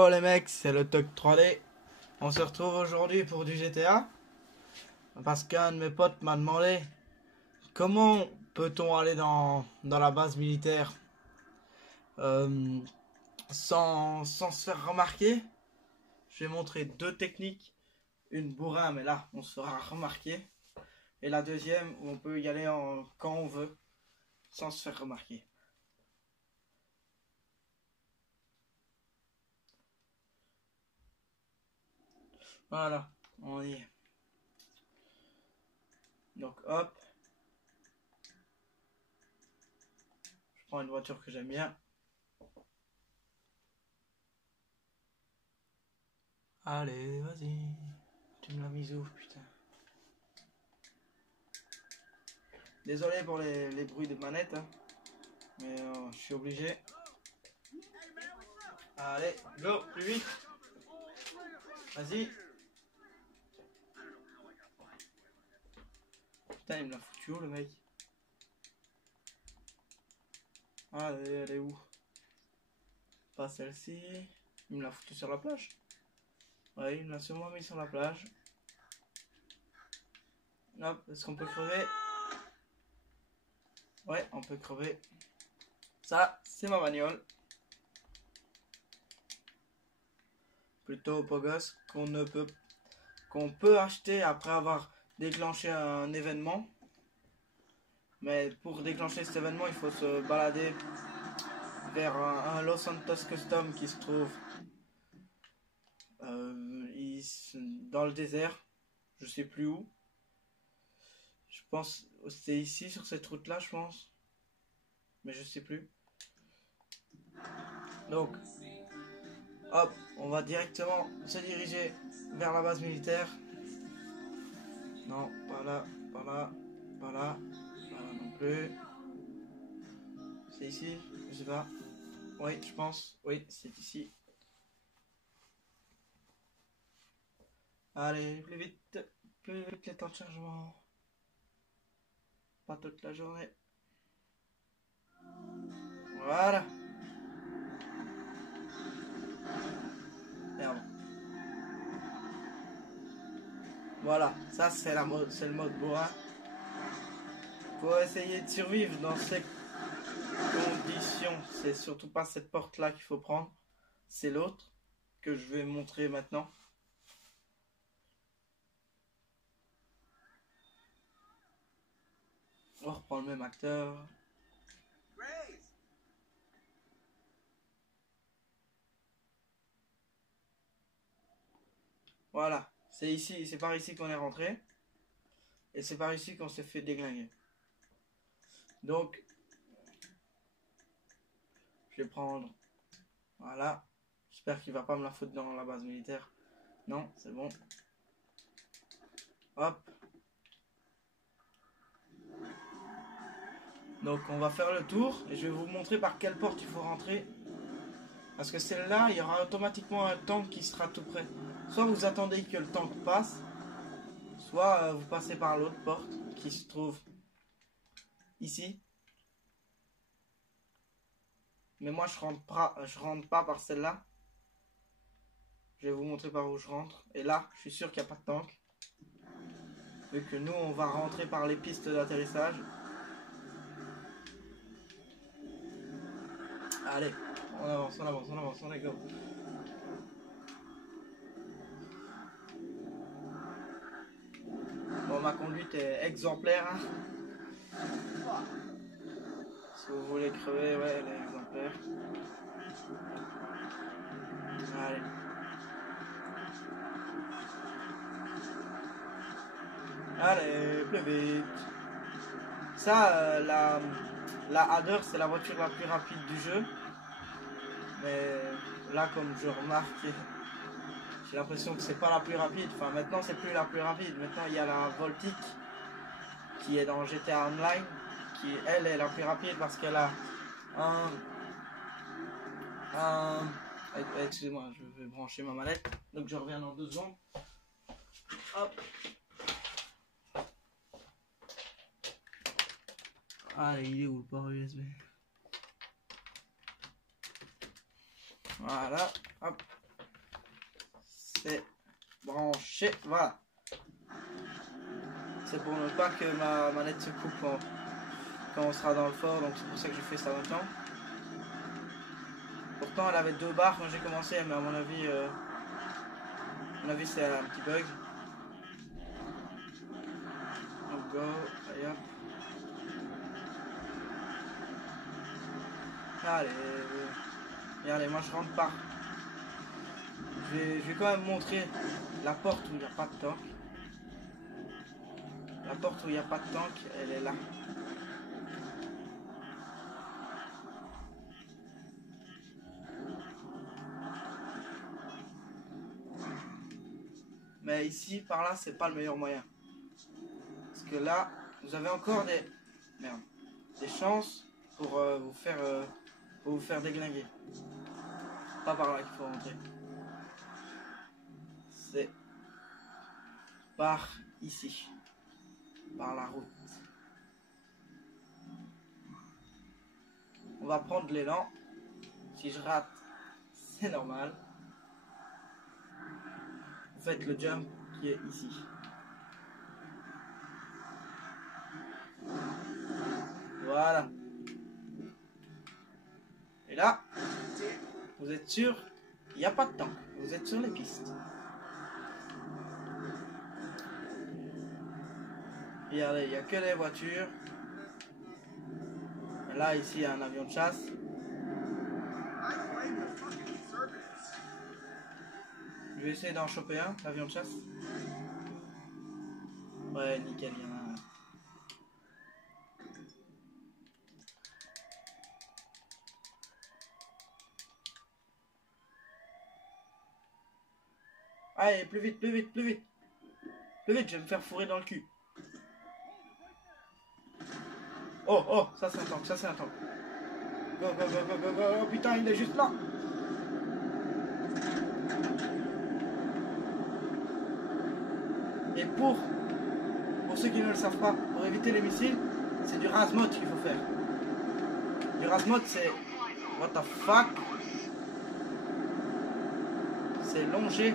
Yo les mecs, c'est le Toc 3D. On se retrouve aujourd'hui pour du GTA. Parce qu'un de mes potes m'a demandé comment peut-on aller dans la base militaire euh, sans se faire remarquer. Je vais montrer deux techniques. Une bourrin, mais là on se fera remarquer. Et la deuxième où on peut y aller quand on veut sans se faire remarquer. Voilà, on y est. Donc hop. Je prends une voiture que j'aime bien. Allez, vas-y. Tu me l'as mise où, putain. Désolé pour les bruits de manette, hein. Mais je suis obligé. Allez, go, plus vite. Vas-y. Putain, il me l'a foutu où, le mec? Allez, elle est où? Pas celle-ci. Il me l'a foutu sur la plage. Ouais, il me l'a sûrement mis sur la plage. Hop, est-ce qu'on peut crever? Ouais, on peut crever. Ça, c'est ma bagnole. Plutôt beau gosse qu'on peut acheter après avoir déclenché un événement. Mais pour déclencher cet événement, il faut se balader vers un Los Santos Custom qui se trouve dans le désert. Je sais plus où. Je pense c'est ici sur cette route là, je pense. Mais je sais plus. Donc, hop, on va directement se diriger vers la base militaire. Non, pas là, pas là, pas là, pas là non plus. C'est ici, je sais pas. Oui, je pense. Oui, c'est ici. Allez, plus vite les temps de chargement. Pas toute la journée. Voilà. Merde. Voilà, ça c'est le mode bourrin. Pour essayer de survivre dans ces conditions, c'est surtout pas cette porte là qu'il faut prendre, c'est l'autre que je vais montrer maintenant. On reprend le même acteur. Voilà, c'est ici, c'est par ici qu'on est rentré. Et c'est par ici qu'on s'est fait déglinguer. Donc, je vais prendre... Voilà. J'espère qu'il va pas me la foutre dans la base militaire. Non, c'est bon. Hop. Donc on va faire le tour et je vais vous montrer par quelle porte il faut rentrer. Parce que celle-là, il y aura automatiquement un tank qui sera tout près. Soit vous attendez que le tank passe, soit vous passez par l'autre porte qui se trouve ici. Mais moi je rentre pas par celle-là. Je vais vous montrer par où je rentre. Et là, je suis sûr qu'il n'y a pas de tank. Vu que nous, on va rentrer par les pistes d'atterrissage. Allez, on avance, on avance, on avance, on est go. Bon, ma conduite est exemplaire. Hein. Si vous voulez crever, ouais, elle est exemplaire. Allez. Allez, plus vite. Ça, la Adder, c'est la voiture la plus rapide du jeu. Mais là, comme je remarque, j'ai l'impression que c'est pas la plus rapide. Enfin, maintenant, c'est plus la plus rapide. Maintenant, il y a la Voltic qui est dans GTA Online, qui, elle, est la plus rapide parce qu'elle a excusez-moi, je vais brancher ma mallette. Donc, je reviens dans 2 secondes. Hop. Allez, il est où le port USB? Voilà, hop. C'est branché, voilà. C'est pour ne pas que ma manette se coupe quand on sera dans le fort, donc c'est pour ça que j'ai fait ça maintenant. Pourtant elle avait 2 barres quand j'ai commencé, mais à mon avis c'est un petit bug. Donc go, allez hop. Allez, moi je rentre pas. Je vais quand même montrer la porte où il n'y a pas de tank. La porte où il n'y a pas de tank, elle est là. Mais ici, par là, c'est pas le meilleur moyen. Parce que là, vous avez encore des chances pour vous faire déglinguer. Pas par là qu'il faut rentrer. C'est par ici. Par la route. On va prendre l'élan. Si je rate, c'est normal. Vous faites le jump qui est ici. Voilà. Et là, vous êtes sûr, il n'y a pas de temps. Vous êtes sur les pistes. Regardez, il n'y a que des voitures. Là, ici, il y a un avion de chasse. Je vais essayer d'en choper un, l'avion de chasse. Ouais, nickel, il y en a un. Allez, plus vite, plus vite, plus vite. Plus vite, je vais me faire fourrer dans le cul. Oh, ça c'est un tank, ça c'est un tank. Go, go, go, go, go, go. Oh putain, il est juste là. Et pour ceux qui ne le savent pas, pour éviter les missiles, c'est du razmod qu'il faut faire. Du razmod, c'est... What the fuck? C'est longer.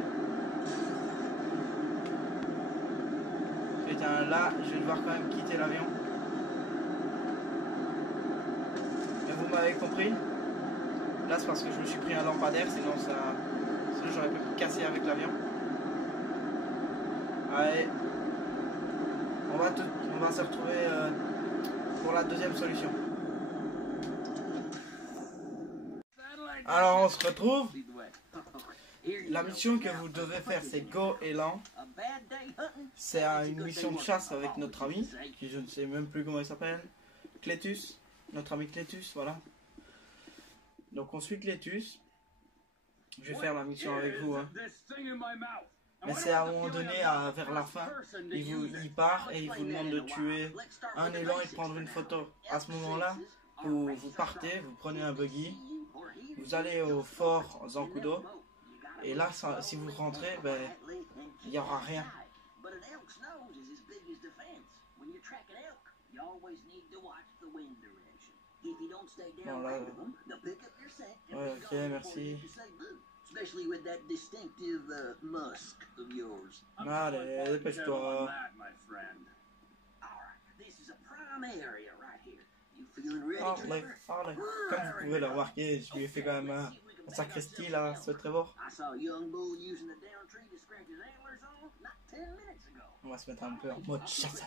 Putain, là, je vais devoir quand même quitter l'avion. Mais vous m'avez compris. Là, c'est parce que je me suis pris un lampadaire, sinon j'aurais pu me casser avec l'avion. Allez. On va se retrouver pour la deuxième solution. Alors, on se retrouve. La mission que vous devez faire, c'est Go Élan. C'est une mission de chasse avec notre ami, qui je ne sais même plus comment il s'appelle. Clétus. Notre ami Clétus, voilà. Donc on suit Clétus. Je vais faire la mission avec vous. Hein. Mais c'est à un moment donné, vers la fin, il part et il vous demande de tuer un élan et de prendre une photo. À ce moment-là, vous partez, vous prenez un buggy, vous allez au fort Zancudo. Et là, si vous rentrez, ben, il n'y aura rien. Bon, là, ouais, ok, merci. Allez, dépêche-toi. Allez. Comme vous pouvez le remarquer, je lui ai fait quand même un sacré style à ce Trevor. On va se mettre un peu en mode chasse.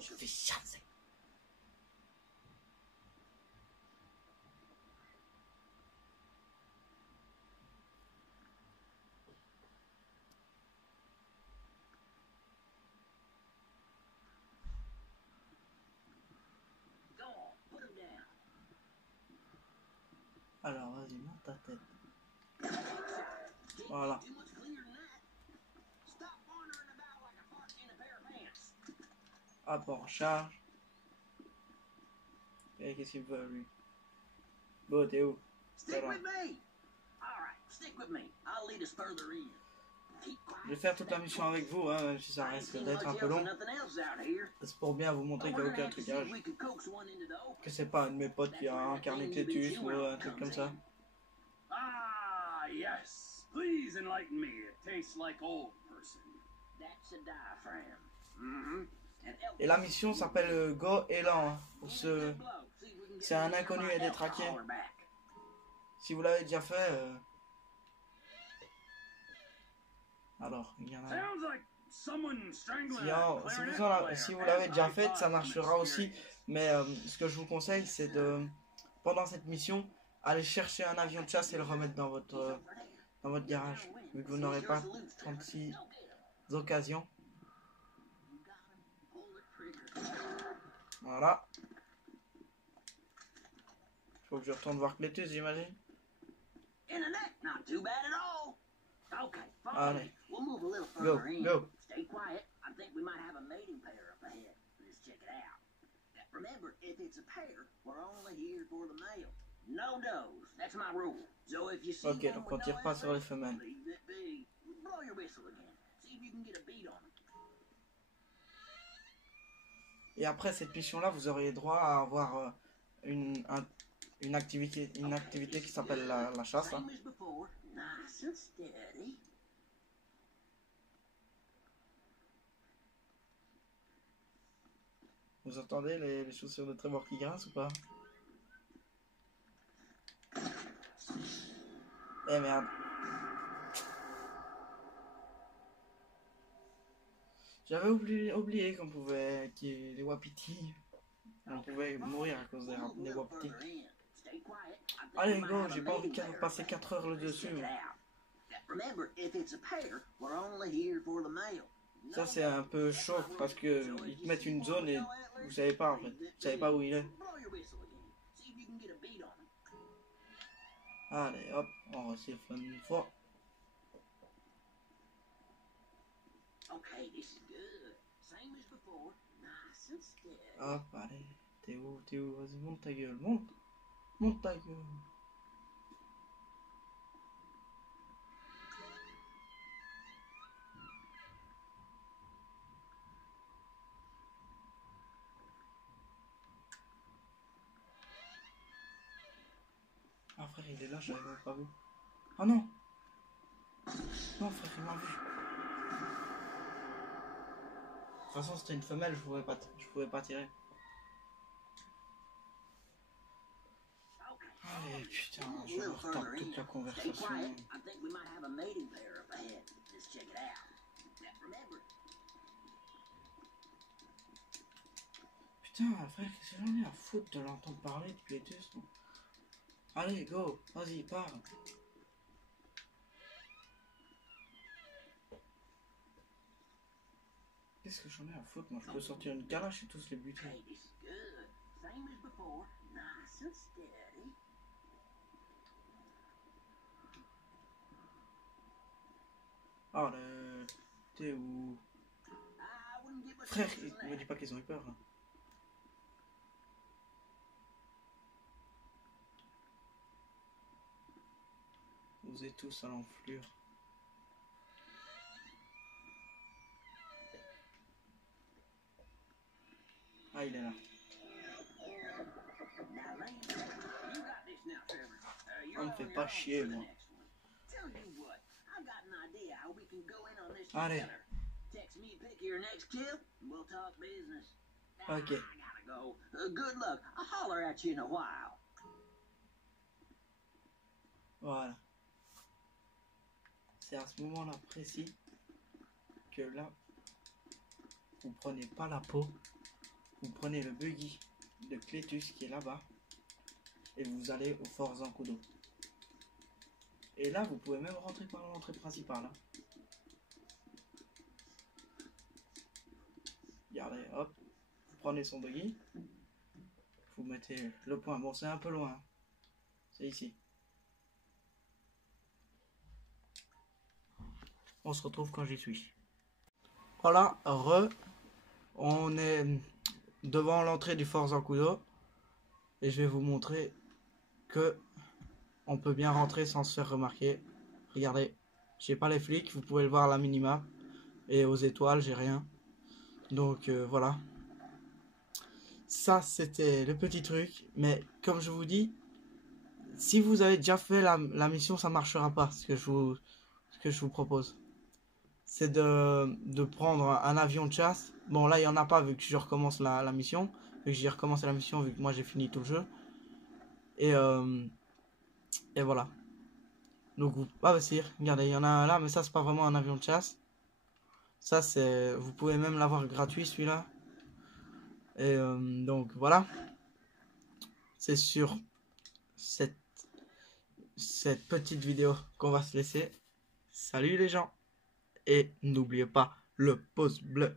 Je vais chasser. Alors, vas-y, monte ta tête. Voilà. Hop, on recharge. Et qu'est-ce qu'il veut, lui? Bon, t'es où? Je vais faire toute la mission avec vous, hein, même si ça risque d'être un peu long. C'est pour bien vous montrer qu'il n'y a aucun trucage. Que c'est pas un de mes potes qui a incarné Clétus ou un truc comme ça. Ah, yes. Please enlighten me. It tastes like old person. That's a diaphragm. Mm-hmm. Et la mission s'appelle Go Elan. Hein, pour ce... C'est un inconnu et détraqué. Si vous l'avez déjà fait... Alors, il y en a... Si vous l'avez déjà fait, ça marchera aussi. Mais ce que je vous conseille, c'est de... Pendant cette mission, aller chercher un avion de chasse et le remettre dans votre garage. Vu que vous n'aurez pas 36 occasions. Voilà. Faut que je retourne voir Clétus, j'imagine. Allez. Go, go. Stay quiet. I think we might have a mating pair up ahead. Let's check it out. Remember, if it's a pair, we're only here for the male. No does. That's my rule. So if you see Ok, donc on tire pas sur les femelles. leave it be. Blow your whistle again. See if you can get a beat on it. Et après cette mission-là, vous auriez droit à avoir une activité qui s'appelle la chasse. Hein. Same as before. Nice and steady. Vous entendez les chaussures de Trevor qui grincent ou pas? Eh merde. J'avais oublié qu'on pouvait... les wapitis... On pouvait mourir à cause des wapitis. Allez go, j'ai pas envie de passer 4 heures le dessus. Ça c'est un peu chaud parce que ils te mettent une zone et vous savez pas en fait. Vous savez pas où il est. Allez hop, on va essayer de faire une fois. Hop, allez. T'es où? Vas-y, monte ta gueule, monte. Monte ta gueule. Ah frère, il est là, j'avais même pas vu. Ah non. Non frère, il m'a vu. De toute façon, c'était une femelle, je pouvais pas tirer. Allez, putain, je me retape toute la conversation. Putain, frère, qu'est-ce que j'en ai à foutre de l'entendre parler depuis les deux secondes. Allez, go, vas-y, pars. Qu'est-ce que j'en ai à foutre? Moi, je peux sortir une calache et tous les buter. Allez, t'es où? Frère, il me dit pas qu'ils ont eu peur. Hein. Vous êtes tous à l'enflure. Ah, il est là. On me fait pas chier, moi. Allez. Ok. Voilà. C'est à ce moment-là précis que là, vous prenez pas la peau, vous prenez le buggy de Clétus qui est là-bas et vous allez au Fort Zancudo. Et là, vous pouvez même rentrer par l'entrée principale. Hein. Regardez, hop, vous prenez son buggy, vous mettez le point. Bon, c'est un peu loin, hein. C'est ici. On se retrouve quand j'y suis. Voilà, on est devant l'entrée du Fort Zancudo et je vais vous montrer que on peut bien rentrer sans se faire remarquer. Regardez, j'ai pas les flics, vous pouvez le voir à la minimap et aux étoiles, j'ai rien. Donc voilà. Ça c'était le petit truc, mais comme je vous dis, si vous avez déjà fait la mission, ça marchera pas parce que je que je vous propose. C'est de prendre un avion de chasse. Bon, là, il n'y en a pas vu que je recommence la mission. Vu que j'ai recommencé la mission, vu que moi, j'ai fini tout le jeu. Et voilà. Donc, ah bah si, regardez, il y en a un là, mais ça, c'est pas vraiment un avion de chasse. Ça, c'est... Vous pouvez même l'avoir gratuit, celui-là. Et donc, voilà. C'est sur cette petite vidéo qu'on va se laisser. Salut les gens. Et n'oubliez pas le pouce bleu.